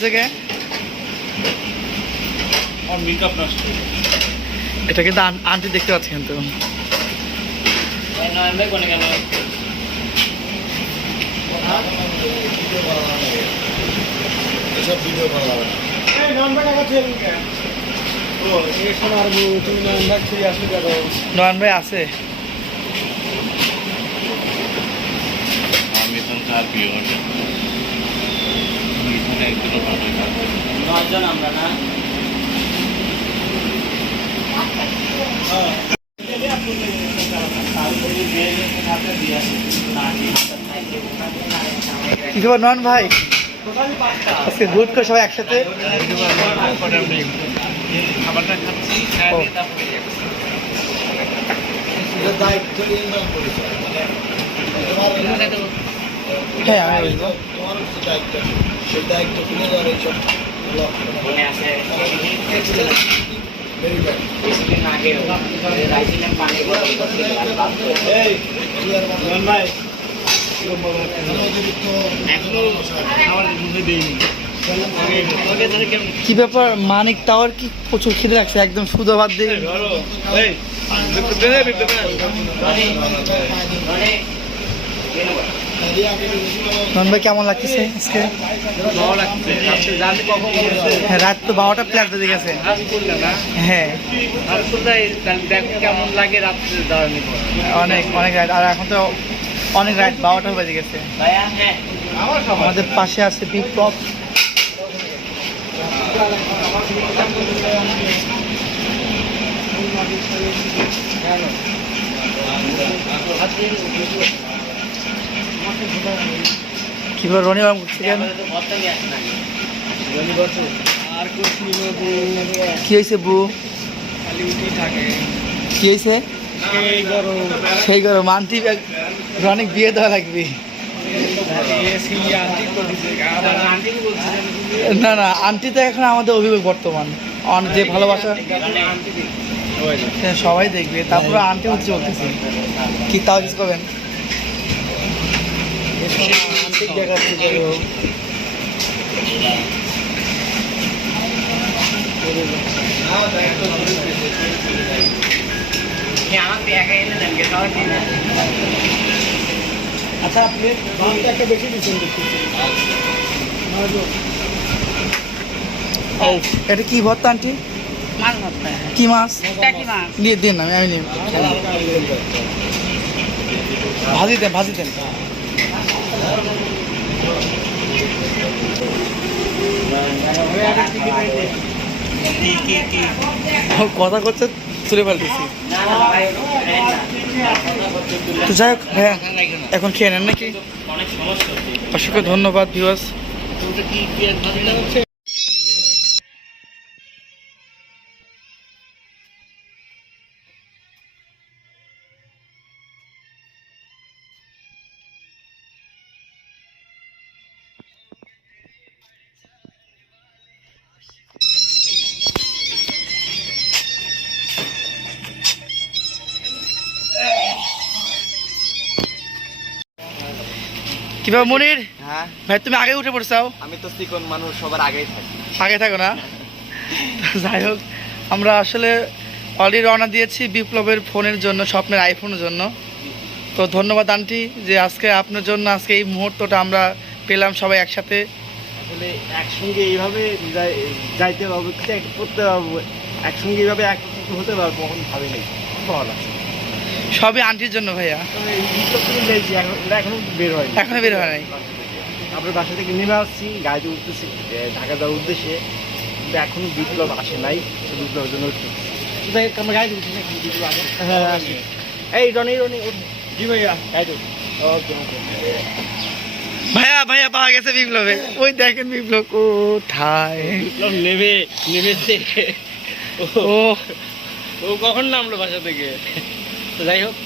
কে নষ্ট এটা কিন্তু আন- আন্টি দেখতে পাচ্ছি কিন্তু। নয়ন ভাই আছে। আমি তো তার প্রিয় হচ্ছে এখানে একদিনও ভালো থাকবে নয়জন আমরা না? কি খবর ভাই? আজকে হুট করে সবাই একসাথে? খাবারটা খাচ্ছি দায়িত্ব হ্যাঁ আমি বলব তোমার হচ্ছে দায়িত্ব সেই দায়িত্ব তুলে দেওয়ার এইসব কি ব্যাপার মানিক টাওয়ার কি প্রচুর খিদে লাগছে? একদম সুদো ভাত দিয়ে নয়ন ভাই, কেমন লাগতেছে আজকে? হ্যাঁ রাত তো বারোটা প্লেয়ার বেজে গেছে। রাত হ্যাঁ। রাত কেমন লাগে অনেক অনেক রাইড আর এখন তো অনেক রাইড বারোটা বেজে গেছে। আমাদের পাশে আছে রনি বাবু নিয়ে আসেন আগে আর কোথাও কি হয়েছে বু? কি হয়েছে? গরম সেই করো মানতি অনেক বিয়ে দেওয়া লাগবে। না না, আন্টি তো এখন আমাদের অভিভাবক বর্তমান। যে ভালোবাসা সবাই দেখবে। তারপরে আন্টি হচ্ছে বলতেছি। কি, তাও কিছু করবেন আচ্ছা আপনি দামটা একটা বেশি দিচ্ছেন ও, এটা কি ভর্তা, আন্টি? কি মাছ? দিয়ে দিন আমি আমি ভাজি দেন ভাজি দেন। কথা করছে, তুলে না তো যাই হোক, ভাইয়া, এখন খেয়ে নেন নাকি? অসংখ্য ধন্যবাদ ভিউয়ার্স কীভাবে মনির? হ্যাঁ। ভাই তুমি আগে উঠে পড়ছাও আমি তো চিকন মানুষ সবার আগেই থাকি। আগে থাকো না? যাই হোক আমরা আসলে অলরেডি রওনা দিয়েছি বিপ্লবের ফোনের জন্য স্বপ্নের আইফোনের জন্য। তো ধন্যবাদ আন্টি যে আজকে আপনার জন্য আজকে এই মুহূর্তটা আমরা পেলাম সবাই একসাথে। আসলে একসঙ্গে এইভাবে যাই- যাইতে পারব করতে পারব একসঙ্গে এইভাবে একত্রিত হতে পারব কখন ভাবিনি। ভালো লাগছে সবই আন্টির জন্য ভাইয়া। এখন বের হয়নি। এখনও বের হয় নাই আপনার বাসা থেকে নেমে আসছি গাড়িতে উঠতেছি ঢাকা যাওয়ার উদ্দেশ্যে। কিন্তু এখনও বিপ্লব আসে নাই বিপ্লবের জন্য আমরা গাড়িতে উঠছি না বিপ্লব হ্যাঁ এই রনি রনি। জি ভাইয়া গাড়িতে। ওকে ওকে। ভাইয়া ভাইয়া পাওয়া গেছে বিপ্লবে। ওই দেখেন বিপ্লব কোথায়। বিপ্লব নেবে নেমেছে। ও। ও কখন নামলো বাসা থেকে? তো যাই হোক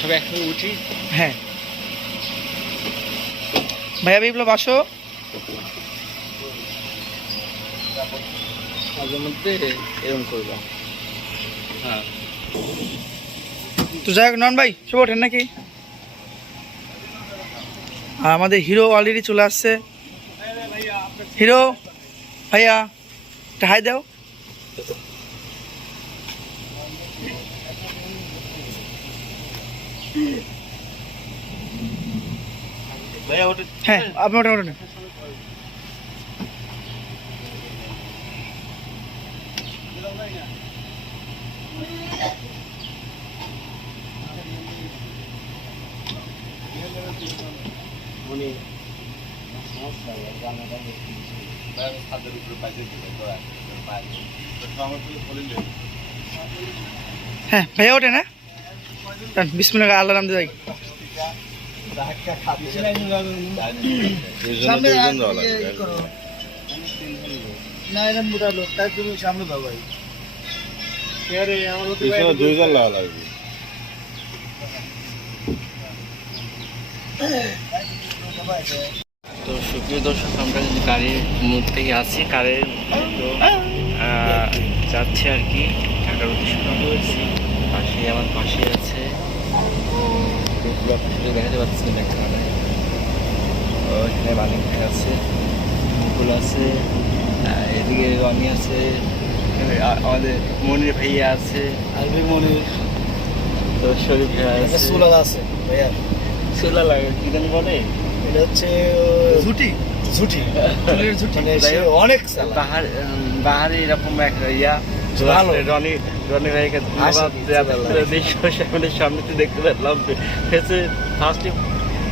সবাই একসঙ্গে উঠি। হ্যাঁ। ভাইয়া বিপ্লব আসো। মাঝে মধ্যে এরকম করব। হ্যাঁ। তো যাই হোক নন ভাই ওঠেন নাকি? আর আমাদের হিরো অলরেডি চলে আসছে। হিরো ভাইয়া একটা হাই দাও। হ্যাঁ আপনি ওটা ওঠেন ছাদের উপরে বলে হ্যাঁ ভাইয়া ওঠে না? বিসমিল্লাহ আল্লাহ যাই। তো সুপ্রিয় দর্শক, আমরা কিন্তু গাড়ির মধ্যে থেকে আছি কারের যাচ্ছে আর কি, ঢাকার উদ্দেশ্যে। পাশে আমার পাশে আছে। দেখাতে পাচ্ছি এখানে আছে মুকুল আছে এদিকে রনি আছে আমাদের মনির ভাইয়া আছে আলবি মনির তো শরীফ ভাইয়া আছে সুলাল আছে ভাইয়া চুলা লাগে কি জানি বলে এটা হচ্ছে ঝুটি ঝুটি ঝুটি মানে অনেক বাহার বাহারে এরকম একটা ইয়া। রনি রনি ভাইকে ধন্যবাদ সামনে সামনে দেখতে পারলাম। ফেসে ফার্স্ট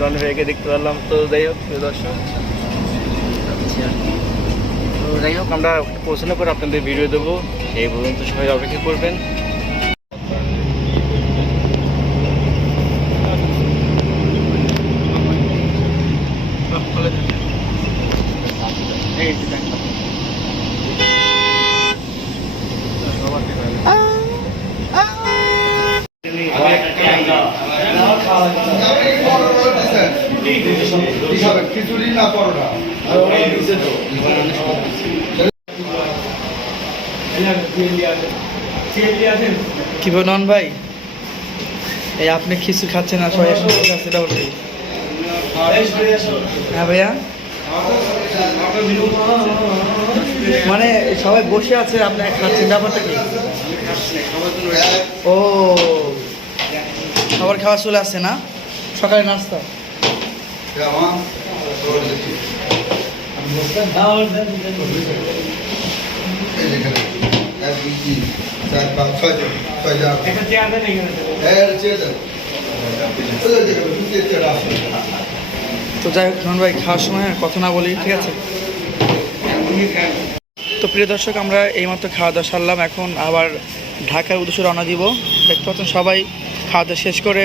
রনি ভাইকে দেখতে পারলাম। তো যাই হোক দর্শক। তো যাই হোক আমরা পৌঁছানোর করে আপনাদের ভিডিও দেবো। এই পর্যন্ত সবাই অপেক্ষা করবেন এই যে দেখলাম। খিচুড়ি না পরোটা নন ভাই, এই আপনি কিছু খাচ্ছেন না সবাই আছে হ্যাঁ ভাইয়া? মানে সবাই বসে আছে, আপনি খাচ্ছেন ব্যাপারটা কি ও, খাবার খাওয়া চলে আসছে না? সকালে নাস্তা। চার পাঁচ ছয় জন ছয় জন হ্যাঁ তো যাই হোক ধন ভাই খাওয়ার সময় কথা না বলি ঠিক আছে? তো প্রিয় দর্শক আমরা এইমাত্র খাওয়া দাওয়া সারলাম। এখন আবার ঢাকার উদ্দেশ্যে রওনা দিব। দেখতে পাচ্ছেন সবাই খাওয়া দাওয়া শেষ করে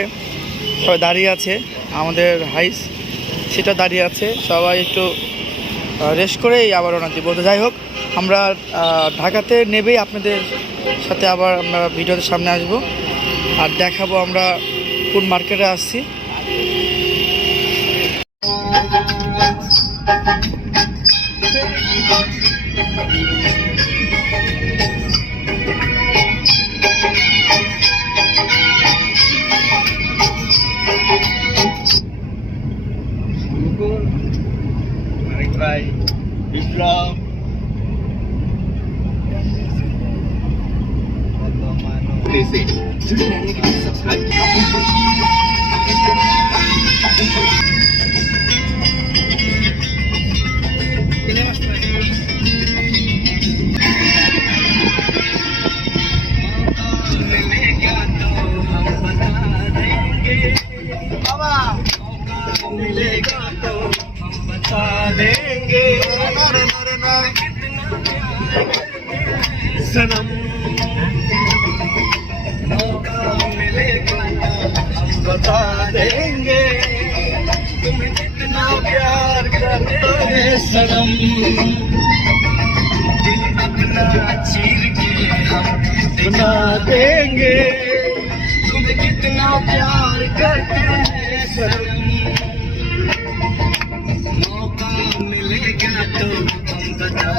সবাই দাঁড়িয়ে আছে। আমাদের হাইস সেটা দাঁড়িয়ে আছে। সবাই একটু রেস্ট করেই আবার রওনা দিব। তো যাই হোক আমরা ঢাকাতে নেবেই আপনাদের সাথে আবার আমরা ভিডিওতে সামনে আসব। আর দেখাবো আমরা কোন মার্কেটে আসছি। प्ले से जुड़े रहने के लिए सब्सक्राइब मिलेगा तो हम बता देंगे सनम बता देंगे। तुम कितना प्यार करते सनम। दिल अपना चीर के हम देंगे। तुम कितना प्यार करते हैं सनम। मौका मिलेगा तो हम बता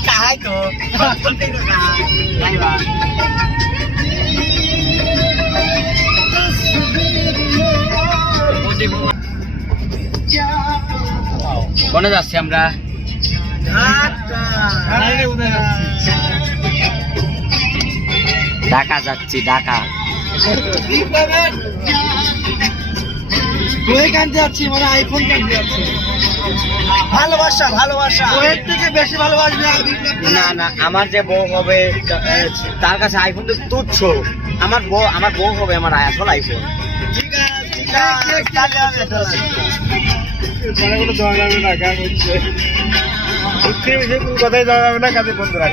kahay ko. Konti ko kahay. যাচ্ছি আমরা ঢাকা যাচ্ছি ঢাকা যাচ্ছি মানে আইফোন কিনতে যাচ্ছি ভালোবাসা ভালোবাসা। কোয়েক থেকে বেশি ভালোবাসবে না না আমার যে বউ হবে তার কাছে আইফোন তো তুচ্ছ। আমার বউ আমার বউ হবে আমার আসল আইফোন সত্যি বেশি কোনো কথাই যাবে না কাজে বন্ধ রাখ।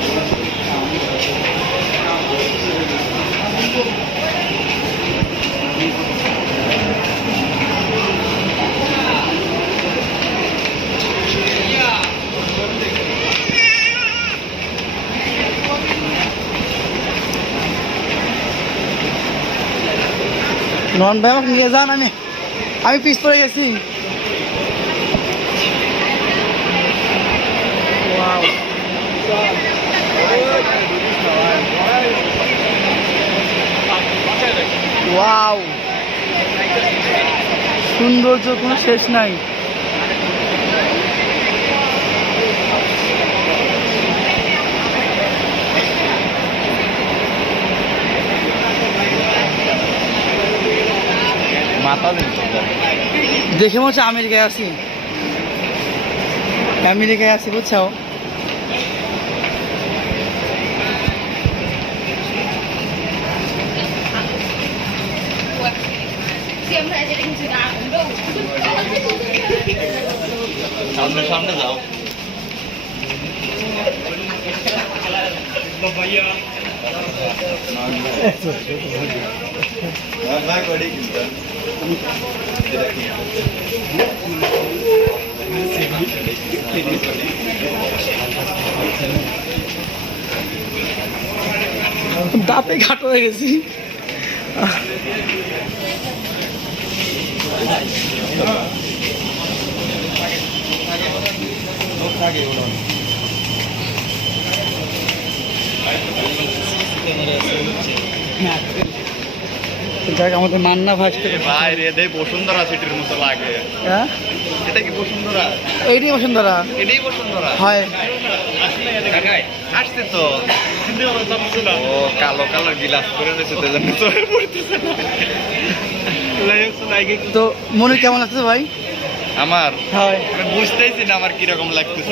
নন ভাই আমাকে নিয়ে যান আমি। আমি পিস পড়ে গেছি। সৌন্দর্য কোনো শেষ নাই। দেখে মনে হচ্ছে আমেরিকায় আছি। আমেরিকায় আছি বুঝছ সামনে সামনে যাও। ভাই করি কিন্তু দাঁতে ঘাট হয়ে গেছি। দেখ আমাদের মান্না ভাই কথা- ভাই রে দে বসুন্ধরা সিটির মতো লাগে। হ্যাঁ? এটা কি বসুন্ধরা? এইটাই বসুন্ধরা। এটাই বসুন্ধরা? হয়। আসছে তো। ও কালো কালো গিলাস করে রয়েছে তো জন্য চোখে পড়তেছে তো মনে কেমন লাগছে ভাই? আমার? হয়। বুঝতেইছি না আমার কীরকম লাগতেছে।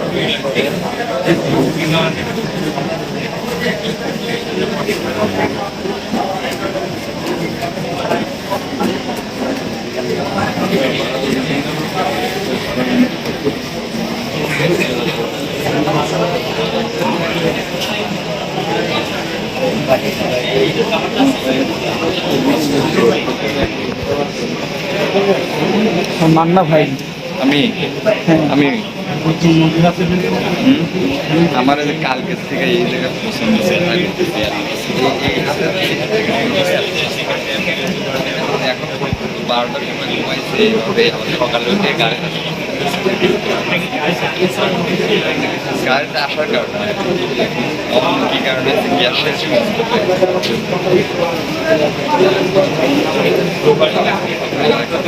মান্না ভাই আমি আমি আমার যে কালকে থেকে এই জায়গা পছন্দ এখন বারোটার সময় ঘুমাইছে এইভাবে আবার সকালে উঠে গাড়ি গাড়িটা আসার কারণে কি কারণে গ্যাস শেষ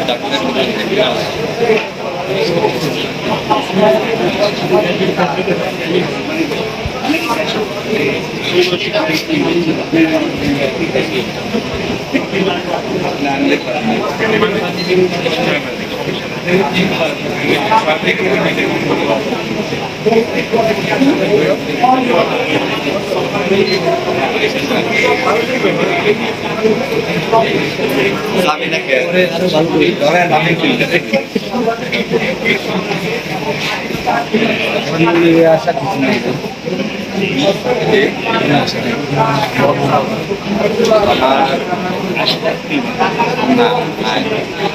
ডাক্তার আমি নাকি? ধরেন আমি আমার না নাই ওই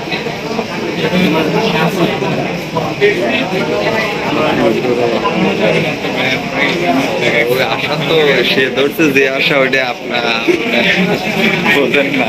আশা তো সে ধরছে যে আশা ওইটা আপনার বোঝেন না।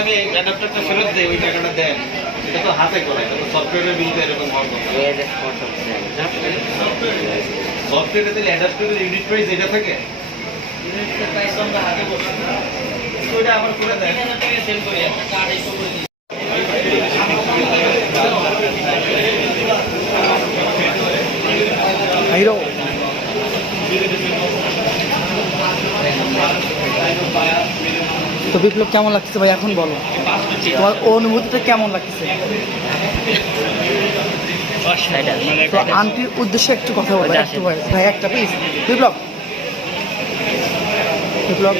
আমি অ্যাডাপ্টারটা ফেরত দেই ওই টাকাটা দেন এটা তো হাতে করা এটা তো সফটওয়্যারের বিলটা এরকম হওয়ার কথা সফটওয়্যারে তাহলে অ্যাডাপ্টারের ইউনিট প্রাইস এটা থাকে ওইটা আমার করে দেন হিরো তো বিপ্লব কেমন লাগছে ভাই? এখন বলো। তোমার অনুভূতিটা কেমন লাগছে তো আন্টির উদ্দেশ্যে একটু কথা বলো একটু ভাই ভাই একটা প্লিজ বিপ্লব। বিপ্লব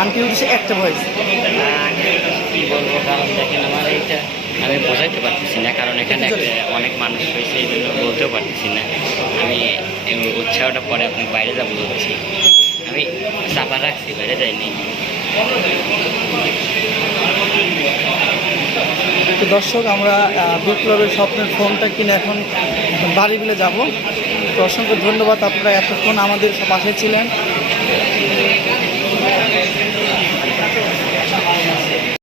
আন্টির উদ্দেশ্যে একটা ভয়েস কি বলব কারণ দেখেন আমার এইটা আমি বোঝাইতে পারতেছি না কারণ এখানে অনেক মানুষ হয়েছে এই জন্য বলতেও পারতেছি না। আমি এই উৎসাহটা পরে আপনি বাইরে যাব বলছি। আমি চাপা রাখছি বাইরে যাইনি। দর্শক, আমরা বিপ্লবের স্বপ্নের ফোনটা কিনে এখন বাড়ি বিলে যাব। তো অসংখ্য ধন্যবাদ আপনারা এতক্ষণ আমাদের পাশে ছিলেন।